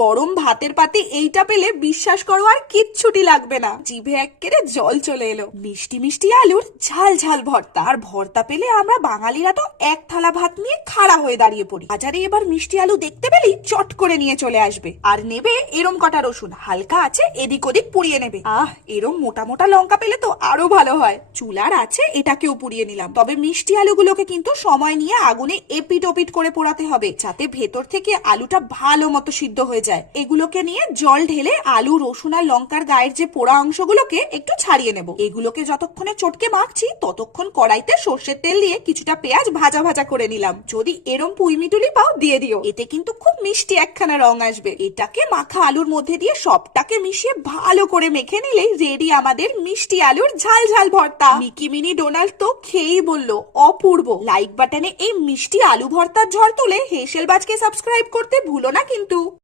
গরম ভাতের পাতে এইটা পেলে বিশ্বাস করো আর কিচ্ছুটি লাগবে না, জিভে এক্কেরে জল চলে এলো। মিষ্টি মিষ্টি আলুর ঝাল ঝাল ভর্তা, আর ভর্তা পেলে আমরা বাঙালিরা তো এক থালা ভাত নিয়ে খাড়া হয়ে দাঁড়িয়ে পড়ি। বাজারে এবার মিষ্টি আলু দেখতে পেলেই চট করে নিয়ে চলে আসবে, আর নেবে এরম কটা রসুন, হালকা আছে এদিক ওদিক পুড়িয়ে নেবে। এরম মোটা মোটা লঙ্কা পেলে তো আরো ভালো হয়। চুলার আছে এটাকেও পুড়িয়ে নিলাম। তবে মিষ্টি আলুগুলোকে কিন্তু সময় নিয়ে আগুনে এপিট ওপিট করে পোড়াতে হবে, যাতে ভেতর থেকে আলুটা ভালো মতো সিদ্ধ হয়ে যায়। এগুলোকে নিয়ে জল ঢেলে আলু, রসুন আর লঙ্কার গায়ের যে পোড়া অংশগুলোকে একটু ছাড়িয়ে নেব। এগুলোকে যতক্ষণে চটকে মাখছি ততক্ষণ কড়াইতে সর্ষের তেল দিয়ে কিছুটা পেঁয়াজ ভাজা ভাজা করে নিলাম। যদি এরম পুইমিটুলি পাও দিয়ে দিও, এতে কিন্তু খুব মিষ্টি একখানা রং আসবে। এটাকে মাখা আলুর মধ্যে দিয়ে সবটাকে মিশিয়ে ভালো করে মেখে নিলেই রেডি আমাদের মিষ্টি আলুর ঝাল ঝাল ভর্তা। মিকি মিনি ডোনাল্ড তো খেয়েই বললো অপূর্ব। লাইক বাটনে এই মিষ্টি আলু ভর্তার ঝড় তুলে হেসেলবাজকে সাবস্ক্রাইব করতে ভুলো না কিন্তু।